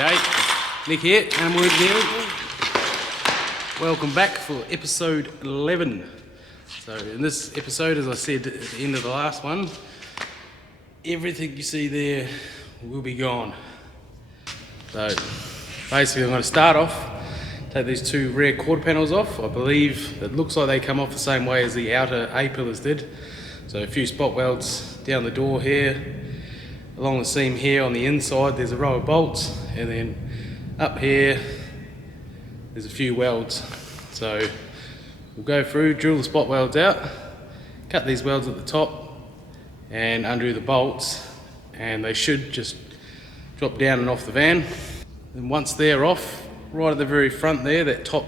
G'day, Nick here, Animal Engineering. Welcome back for episode 11. So in this episode, as I said at the end of the last one, everything you see there will be gone. So basically I'm going to start off, take these two rear quarter panels off. I believe it looks like they come off the same way as the outer A-pillars did. So a few spot welds down the door here, along the seam here on the inside there's a row of bolts, and then up here there's a few welds. So we'll go through, drill the spot welds out, cut these welds at the top and undo the bolts, and they should just drop down and off the van. And once they're off, right at the very front there, that top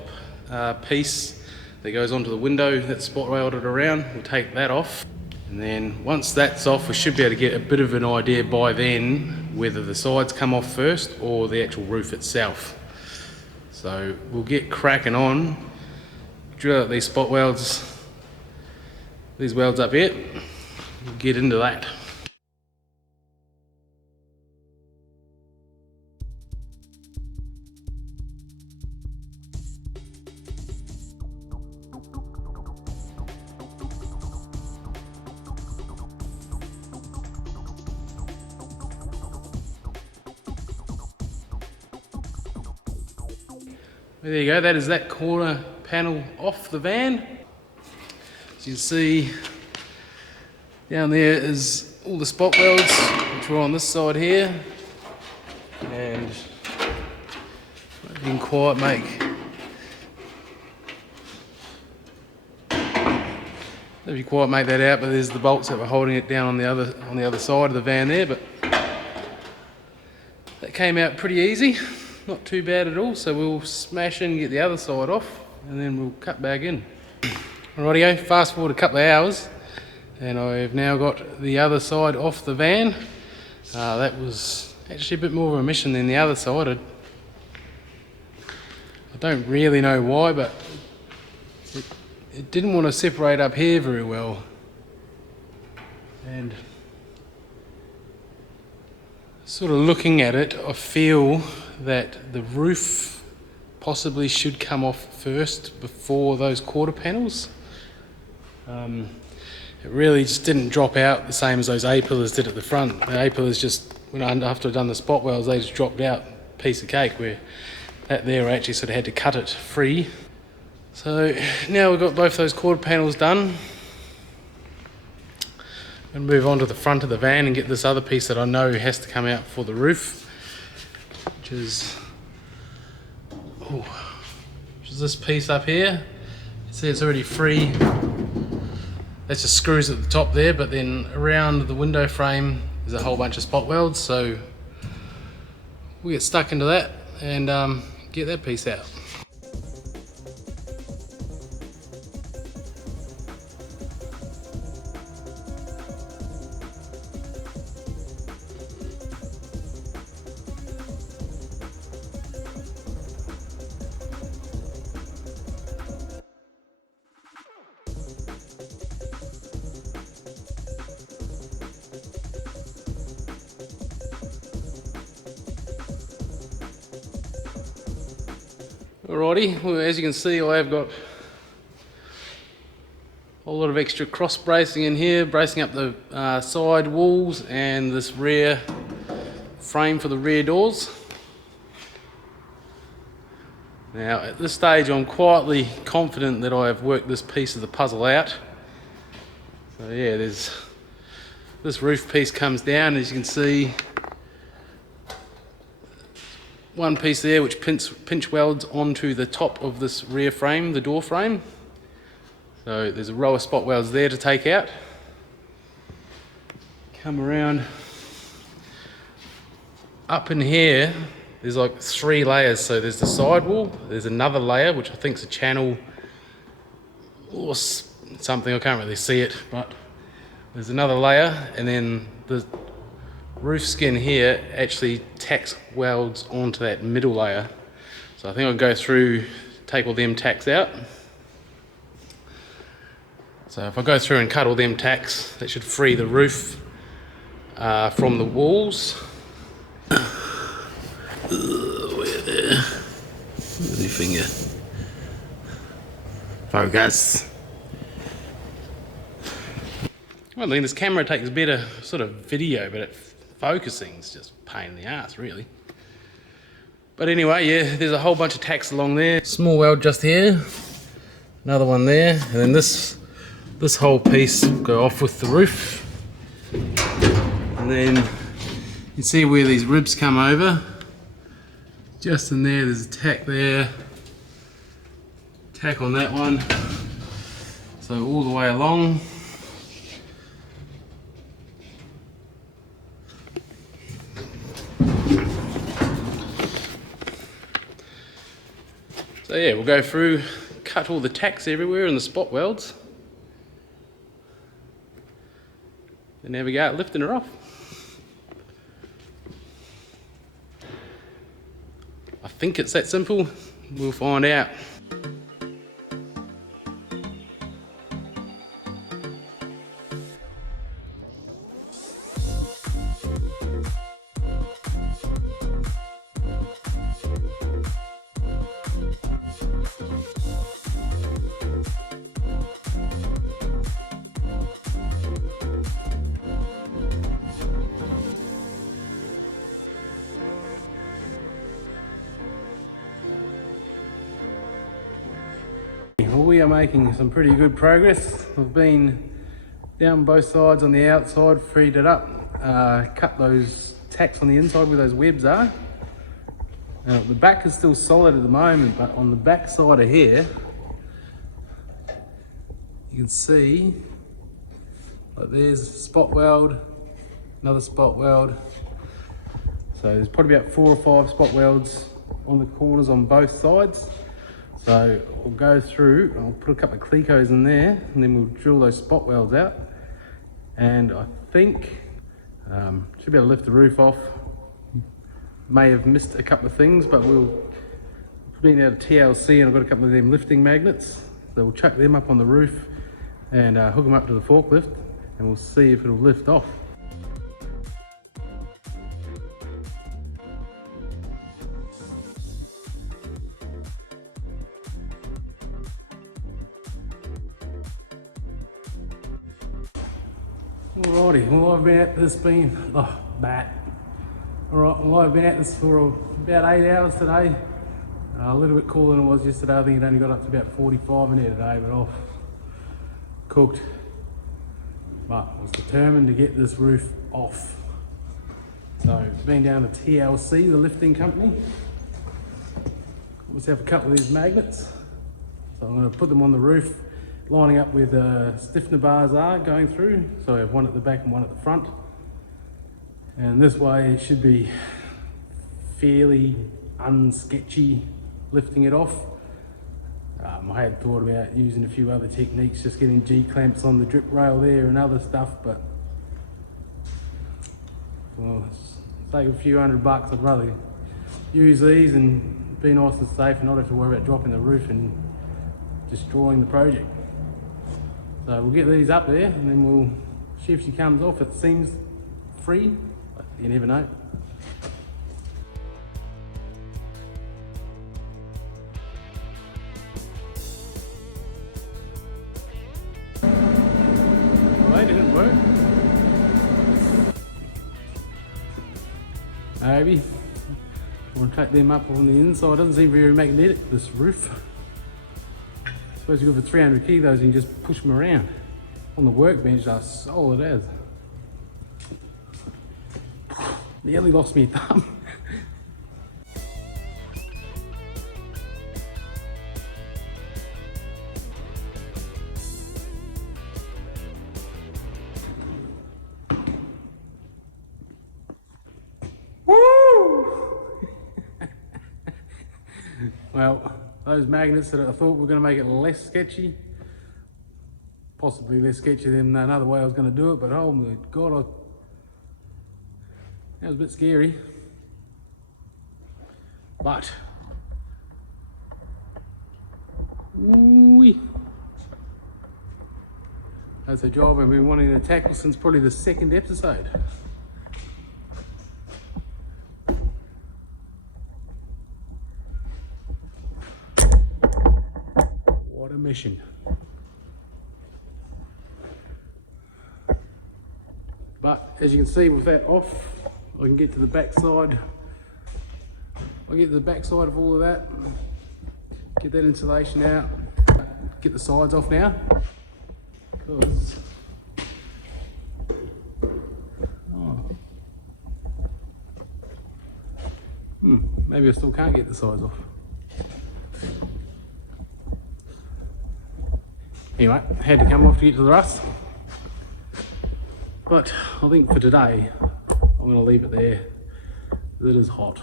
piece that goes onto the window that's spot welded around, we'll take that off. And then once that's off, we should be able to get a bit of an idea by then whether the sides come off first or the actual roof itself. So we'll get cracking on, drill out these spot welds, these welds up here, we'll get into that. There you go, that is that corner panel off the van. As you can see, down there is all the spot welds, which are on this side here. And I didn't quite make, if you quite make that out, but there's the bolts that were holding it down on the other side of the van there. But that came out pretty easy. Not too bad at all, so we'll smash in, get the other side off, and then we'll cut back in. Alrighty, fast forward a couple of hours, and I've now got the other side off the van. That was actually a bit more of a mission than the other side. I don't really know why, but it didn't want to separate up here very well. And sort of looking at it, I feel that the roof possibly should come off first before those quarter panels. It really just didn't drop out the same as those A-pillars did at the front. The A-pillars just, after I'd done the spot welds, they just dropped out, piece of cake, where that there I actually sort of had to cut it free. So now we've got both those quarter panels done. And move on to the front of the van and get this other piece that I know has to come out for the roof, which is this piece up here. You see it's already free. That's just screws at the top there, but then around the window frame there's a whole bunch of spot welds, so we'll get stuck into that and get that piece out. Alrighty, well, as you can see, I have got a lot of extra cross bracing in here, bracing up the side walls and this rear frame for the rear doors. Now at this stage I'm quietly confident that I have worked this piece of the puzzle out. So yeah, there's this roof piece comes down, as you can see. One piece there which pinch welds onto the top of this rear frame, the door frame. So there's a row of spot welds there to take out. Come around. Up in here, there's like 3 layers. So there's the sidewall, there's another layer which I think is a channel or something, I can't really see it, but there's another layer, and then the roof skin here actually tacks welds onto that middle layer. So I think I'll go through, take all them tacks out. So if I go through and cut all them tacks, that should free the roof from the walls. Where there? Where's your finger? Focus. Well, I mean, this camera takes better sort of video, but focusing's just a pain in the ass, really. But anyway, yeah, there's a whole bunch of tacks along there. Small weld just here, another one there, and then this whole piece will go off with the roof. And then you see where these ribs come over. Just in there's a tack there, tack on that one. So all the way along. So yeah, we'll go through, cut all the tacks everywhere and the spot welds. And there we go, lifting her off. I think it's that simple, we'll find out. We are making some pretty good progress. We've been down both sides on the outside, freed it up, cut those tacks on the inside where those webs are. The back is still solid at the moment, but on the back side of here, you can see, like there's a spot weld, another spot weld. So there's probably about 4 or 5 spot welds on the corners on both sides. So we'll go through, I'll put a couple of clecos in there, and then we'll drill those spot welds out. And I think, should be able to lift the roof off. May have missed a couple of things, but we'll, being out of TLC, and I've got a couple of them lifting magnets, so we'll chuck them up on the roof and hook them up to the forklift, and we'll see if it'll lift off. Alrighty, well I've been at this Alright, well I've been at this for about 8 hours today. A little bit cooler than it was yesterday. I think it only got up to about 45 in here today, but off cooked. But I was determined to get this roof off. So been down to TLC, the lifting company. Got myself a couple of these magnets. So I'm going to put them on the roof, lining up where the stiffener bars are going through. So I have one at the back and one at the front. And this way it should be fairly unsketchy lifting it off. I had thought about using a few other techniques, just getting G-clamps on the drip rail there and other stuff, but well, save a few $100, I'd rather use these and be nice and safe and not have to worry about dropping the roof and destroying the project. So we'll get these up there and then we'll see if she comes off. It seems free, but you never know. Well, they didn't work. Maybe. We'll take them up on the inside. It doesn't seem very magnetic, this roof. I suppose you go for 300 kilos and you just push them around. On the workbench, they're solid as. Nearly lost me thumb. Well, those magnets that I thought were going to make it less sketchy, possibly less sketchy than another way I was going to do it, but oh my God, that was a bit scary. But, ooh, that's a job I've been wanting to tackle since probably the second episode. mission. But as you can see with that off, I can get to the back side. I'll get to the back side of all of that, get that insulation out, get the sides off now. Because maybe I still can't get the sides off. Anyway, had to come off to get to the rust. But I think for today, I'm going to leave it there. It is hot.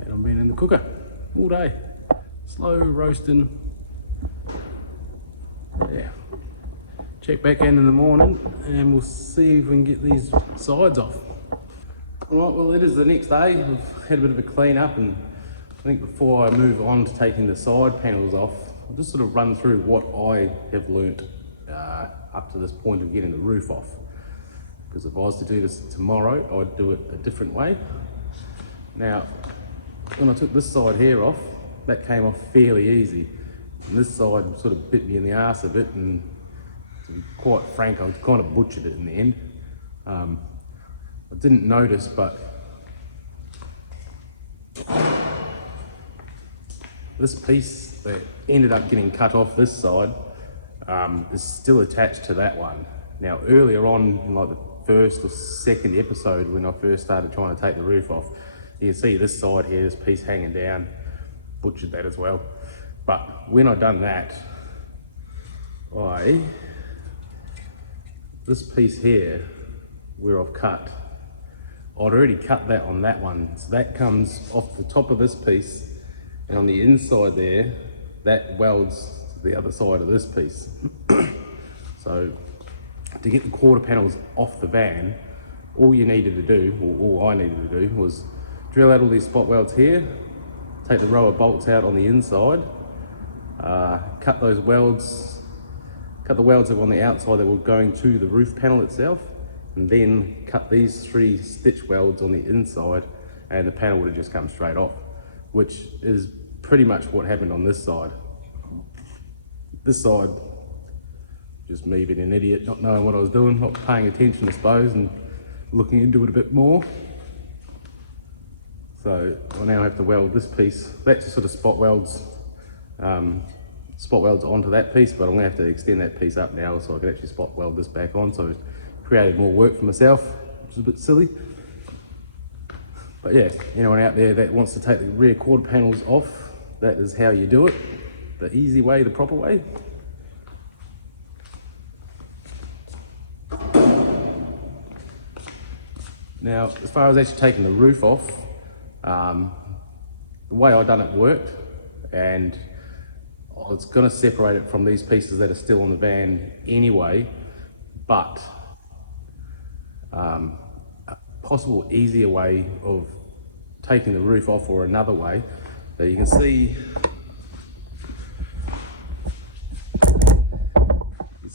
And I've been in the cooker all day. Slow roasting. Yeah. Check back in the morning and we'll see if we can get these sides off. Alright, well it is the next day. We've had a bit of a clean up, and I think before I move on to taking the side panels off, I'll just sort of run through what I have learnt up to this point of getting the roof off. Because if I was to do this tomorrow, I'd do it a different way. Now, when I took this side here off, that came off fairly easy. And this side sort of bit me in the arse a bit, and to be quite frank, I kind of butchered it in the end. I didn't notice, but this piece that ended up getting cut off this side is still attached to that one. Now earlier on in like the first or second episode when I first started trying to take the roof off, you can see this side here, this piece hanging down, butchered that as well. But when I done that, this piece here where I've cut, I'd already cut that on that one. So that comes off the top of this piece, and on the inside there, that welds to the other side of this piece. So to get the quarter panels off the van, all you needed to do, or all I needed to do, was drill out all these spot welds here, take the row of bolts out on the inside, cut those welds, cut the welds that were on the outside that were going to the roof panel itself, and then cut these 3 stitch welds on the inside, and the panel would have just come straight off, which is pretty much what happened on this side. This side, just me being an idiot, not knowing what I was doing, not paying attention I suppose, and looking into it a bit more. So I now have to weld this piece. That just sort of spot welds onto that piece, but I'm gonna have to extend that piece up now so I can actually spot weld this back on. So created more work for myself, which is a bit silly. But yeah, anyone out there that wants to take the rear quarter panels off, that is how you do it. The easy way, the proper way. Now, as far as actually taking the roof off, the way I done it worked, and I was gonna separate it from these pieces that are still on the van anyway, but a possible easier way of taking the roof off, or another way that you can see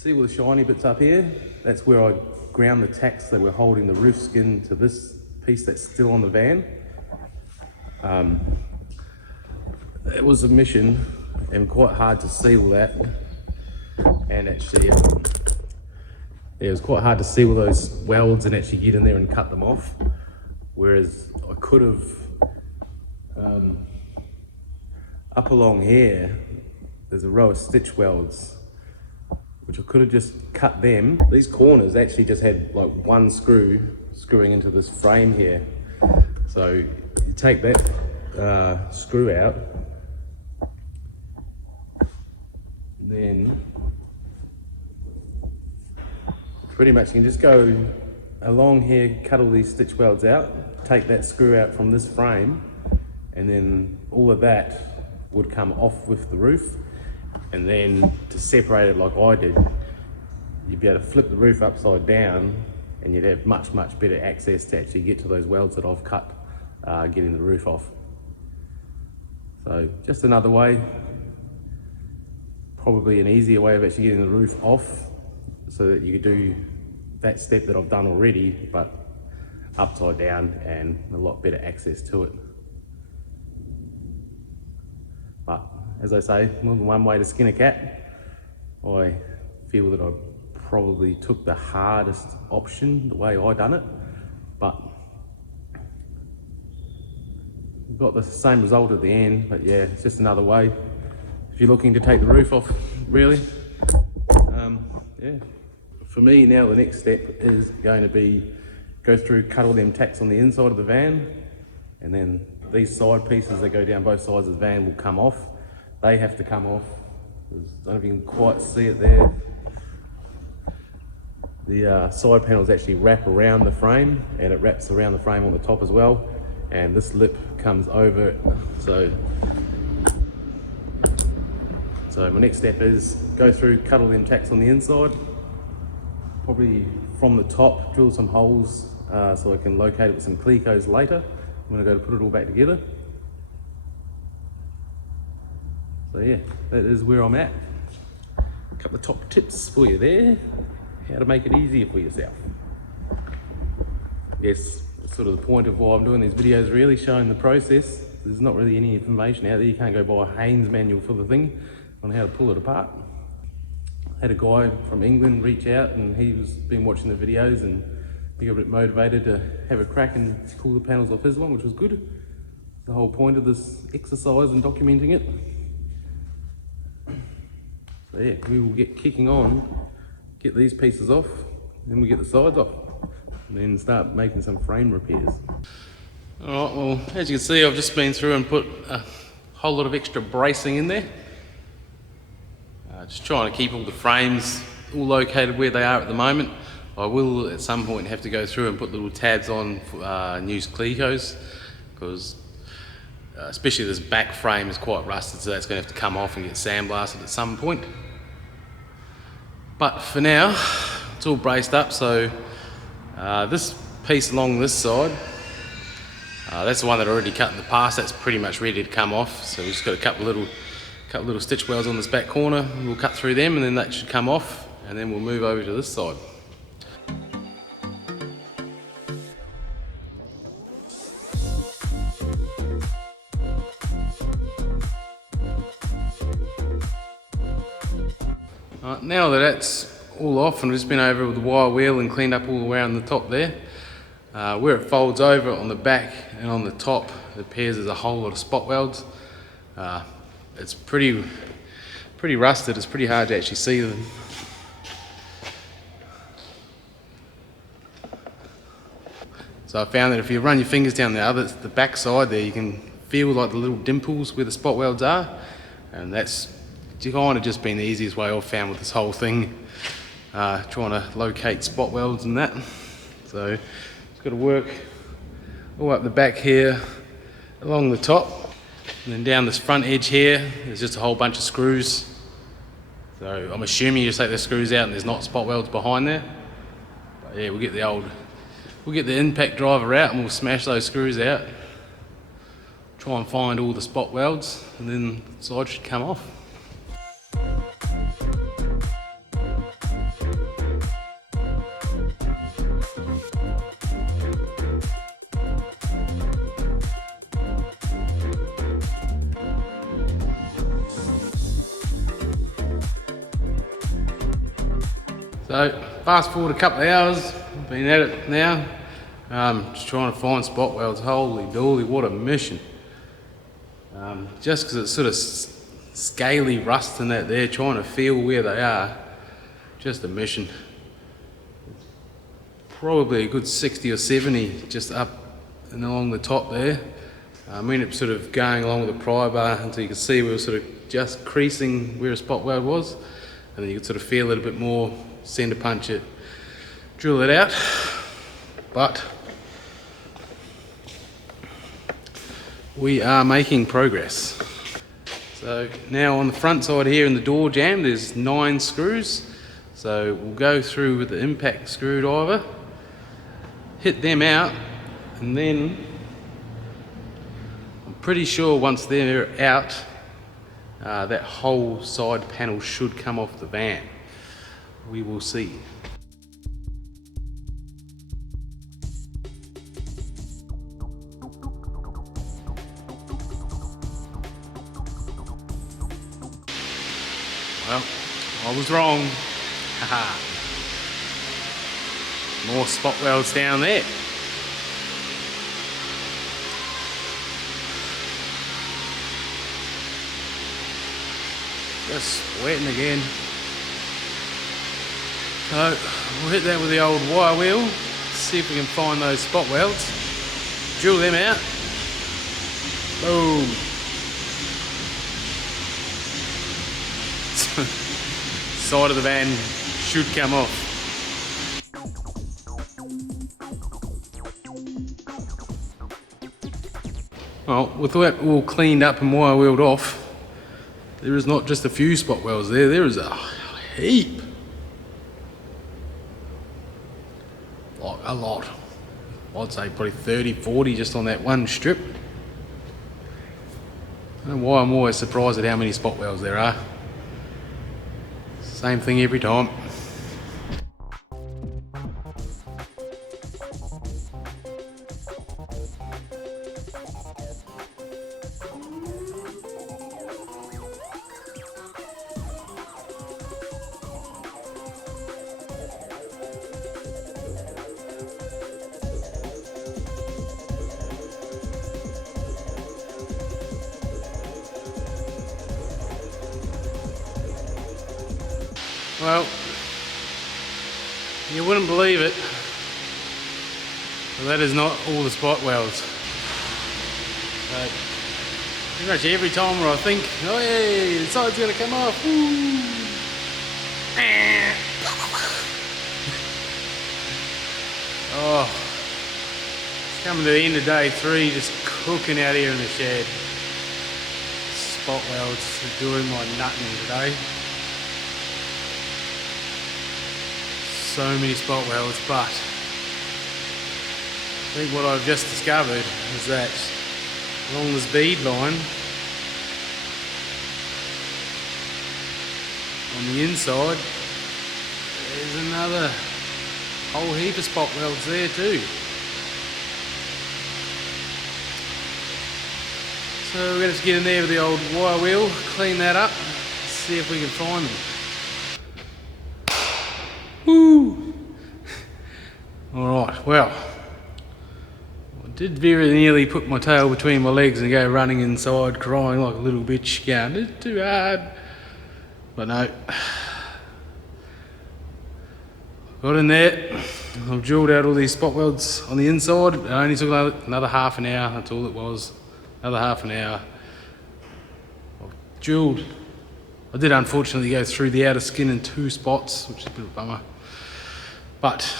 all the shiny bits up here. That's where I ground the tacks that were holding the roof skin to this piece that's still on the van. It was a mission and quite hard to seal that, and actually it was quite hard to seal those welds and actually get in there and cut them off, whereas I could have up along here there's a row of stitch welds which I could have just cut them. These corners actually just had like one screw screwing into this frame here, so you take that screw out, then pretty much you can just go along here, cut all these stitch welds out, take that screw out from this frame, and then all of that would come off with the roof. And then to separate it like I did, you'd be able to flip the roof upside down and you'd have much better access to actually get to those welds that I've cut getting the roof off. So just another way, probably an easier way of actually getting the roof off, so that you could do that step that I've done already, but upside down and a lot better access to it. But as I say, more than one way to skin a cat. I feel that I probably took the hardest option, the way I done it, but got the same result at the end. But yeah, it's just another way if you're looking to take the roof off, really. Yeah. For me now, the next step is going to be go through, cut all them tacks on the inside of the van, and then these side pieces that go down both sides of the van will come off. They have to come off. I don't know if you can quite see it there. The side panels actually wrap around the frame, and it wraps around the frame on the top as well, and this lip comes over it. So my next step is go through, cut all them tacks on the inside, probably from the top, drill some holes so I can locate it with some clecos later. I'm going to go to put it all back together. So yeah, that is where I'm at. A couple of top tips for you there, how to make it easier for yourself. Yes, that's sort of the point of why I'm doing these videos, really showing the process. There's not really any information out there. You can't go buy a Haynes manual for the thing on how to pull it apart. I had a guy from England reach out, and he's been watching the videos, and he got a bit motivated to have a crack and pull the panels off his one, which was good. The whole point of this exercise and documenting it. So yeah, we will get kicking on, get these pieces off, then we get the sides off, and then start making some frame repairs. Alright, well, as you can see, I've just been through and put a whole lot of extra bracing in there. Just trying to keep all the frames all located where they are at the moment. I will at some point have to go through and put little tabs on for new clecos, because especially this back frame is quite rusted, so that's going to have to come off and get sandblasted at some point. But for now, it's all braced up. So this piece along this side, that's the one that I already cut in the past. That's pretty much ready to come off. So we've just got a couple little stitch welds on this back corner. We'll cut through them, and then that should come off, and then we'll move over to this side. Now that that's all off, and I've just been over with the wire wheel and cleaned up all around the top there, where it folds over on the back and on the top, it appears there's a whole lot of spot welds. It's pretty rusted. It's pretty hard to actually see them. So I found that if you run your fingers down the back side there, you can feel like the little dimples where the spot welds are, and that's kind of just been the easiest way I've found with this whole thing, trying to locate spot welds and that. So it's got to work all up the back here, along the top, and then down this front edge here, there's just a whole bunch of screws. So I'm assuming you just take the screws out and there's not spot welds behind there. But yeah, we'll get the impact driver out and we'll smash those screws out. Try and find all the spot welds, and then the side should come off. So fast forward a couple of hours, I've been at it now, just trying to find spot welds. Holy dooly, what a mission. Just because it's sort of scaly rust and that there, trying to feel where they are, just a mission. Probably a good 60 or 70 just up and along the top there. I mean, it's sort of going along with the pry bar until you can see we were sort of just creasing where a spot weld was, and then you could sort of feel it a bit more, center punch it, drill it out. But we are making progress. So now on the front side here in the door jamb, there's 9 screws. So we'll go through with the impact screwdriver, hit them out, and then I'm pretty sure once they're out, that whole side panel should come off the van. We will see. Well, I was wrong. Haha. More spot welds down there. Just sweating again. So we'll hit that with the old wire wheel, see if we can find those spot welds, drill them out. Boom. Side of the van should come off. Well, with that all cleaned up and wire wheeled off, there is not just a few spot welds there, there is a heap. Like a lot. I'd say probably 30, 40 just on that one strip. I don't know why I'm always surprised at how many spot welds there are. Same thing every time. Well, you wouldn't believe it, but that is not all the spot welds. So, pretty much every time where I think, oh hey, the side's going to come off, oh, it's coming to the end of day 3, just cooking out here in the shed. Spot welds are doing my nutting today. So many spot welds, but I think what I've just discovered is that along this bead line on the inside there's another whole heap of spot welds there too. So we're going to get in there with the old wire wheel, clean that up, see if we can find them. Woo! Alright, well, I did very nearly put my tail between my legs and go running inside crying like a little bitch going, it's too hard. But no. Got in there, I've drilled out all these spot welds on the inside. It only took another half an hour, that's all it was. Another half an hour. I've drilled. I did unfortunately go through the outer skin in 2 spots, which is a bit of a bummer. But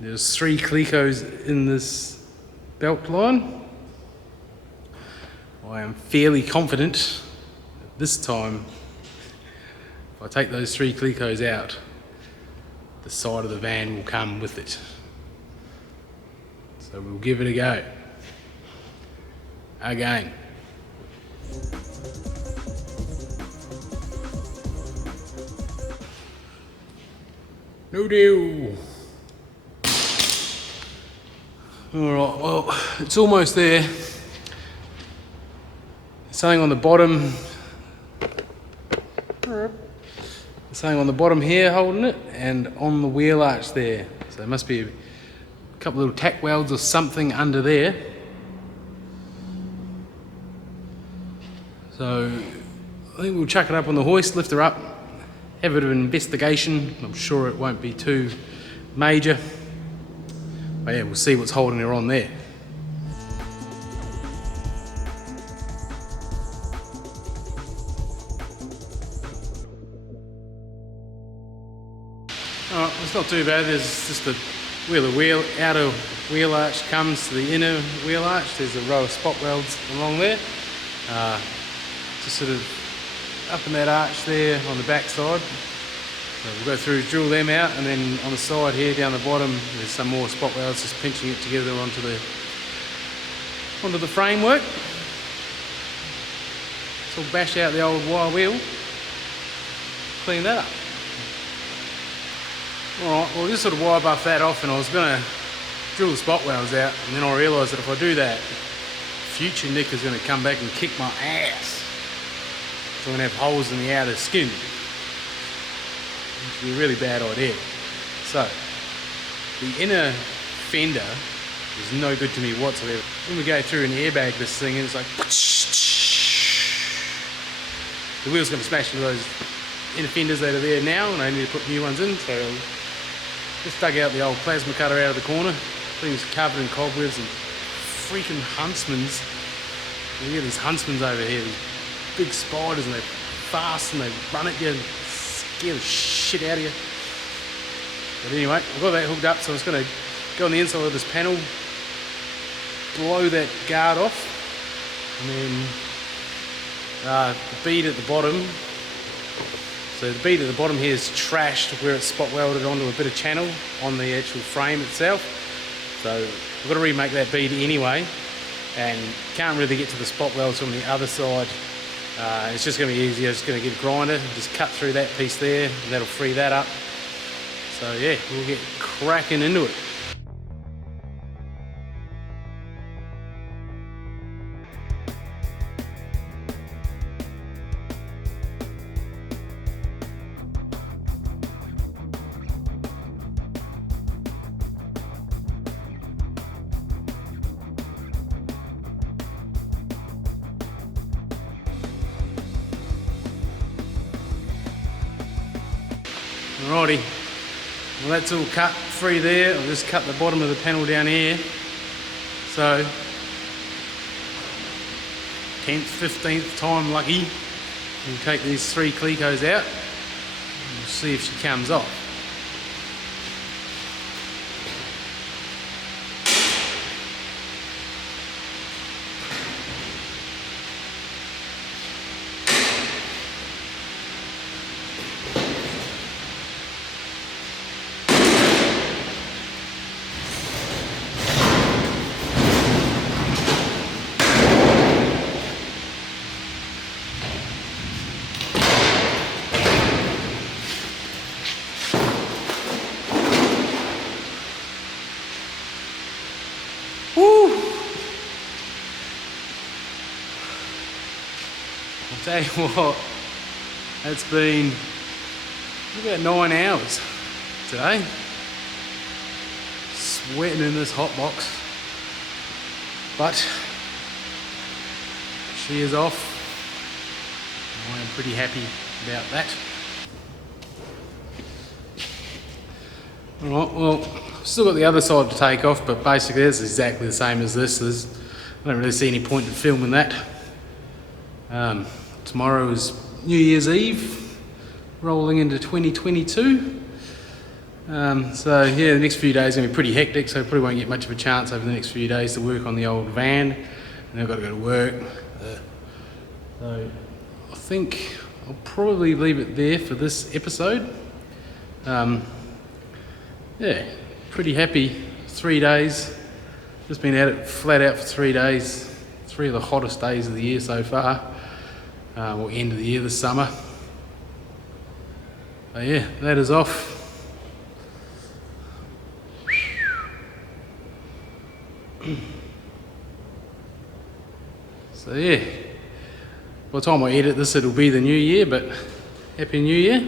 there's 3 clecos in this belt line. I am fairly confident that this time, if I take those 3 clecos out, the side of the van will come with it. So we'll give it a go. Again. No deal. Alright, well, it's almost there. Something on the bottom. Something on the bottom here holding it, and on the wheel arch there. So there must be a couple little tack welds or something under there. So I think we'll chuck it up on the hoist, lift her up, have a bit of an investigation. I'm sure it won't be too major, but yeah, we'll see what's holding her on there. Alright, it's not too bad. There's just a where the outer wheel arch comes to the inner wheel arch. There's a row of spot welds along there. Just sort of up in that arch there on the back side. So we'll go through, drill them out, and then on the side here down the bottom there's some more spot welds, just pinching it together onto the framework. So we'll bash out the old wire wheel, clean that up. Alright, well just sort of wire buff that off, and I was going to drill the spot welds out, and then I realised that if I do that, future Nick is going to come back and kick my ass. So I'm going to have holes in the outer skin. which would be a really bad idea. So, the inner fender is no good to me whatsoever. When we go through an airbag this thing, and it's like, the wheel's going to smash into those inner fenders that are there now, and I need to put new ones in, so I just dug out the old plasma cutter out of the corner. Thing's covered in cobwebs and freaking huntsmans. You get these huntsmans over here, these big spiders, and they're fast and they run at you and scare the shit out of you. But anyway, I've got that hooked up, so I'm just going to go on the inside of this panel, blow that guard off, and then the bead at the bottom. So the bead at the bottom here is trashed where it's spot welded onto a bit of channel on the actual frame itself. So I've got to remake that bead anyway, and can't really get to the spot welds from the other side. It's just going to be easier. Just going to get a grinder and just cut through that piece there, and that'll free that up. So yeah, we'll get cracking into it. Alrighty, well that's all cut free there. I'll just cut the bottom of the panel down here. So 10th, 15th time lucky, we'll take these 3 clecos out and we'll see if she comes off. I'll tell you what, it's been about 9 hours today, sweating in this hot box, but she is off. I am pretty happy about that. Alright, well, still got the other side to take off, but basically it's exactly the same as this. I don't really see any point in filming that. Tomorrow is New Year's Eve, rolling into 2022. So yeah, the next few days are going to be pretty hectic, so I probably won't get much of a chance over the next few days to work on the old van. And I've got to go to work. So I think I'll probably leave it there for this episode. Yeah, pretty happy. 3 days. Just been at it flat out for 3 days. 3 of the hottest days of the year so far. Or end of the year this summer. So yeah, that is off. So yeah, by the time I edit this it'll be the new year, but Happy New Year.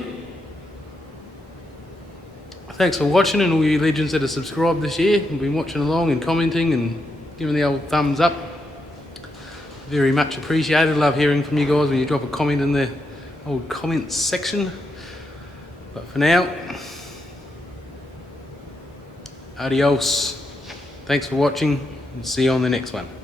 Thanks for watching, and all you legends that have subscribed this year and been watching along and commenting and giving the old thumbs up. Very much appreciated. Love hearing from you guys when you drop a comment in the old comments section. But for now, adios. Thanks for watching, and see you on the next one.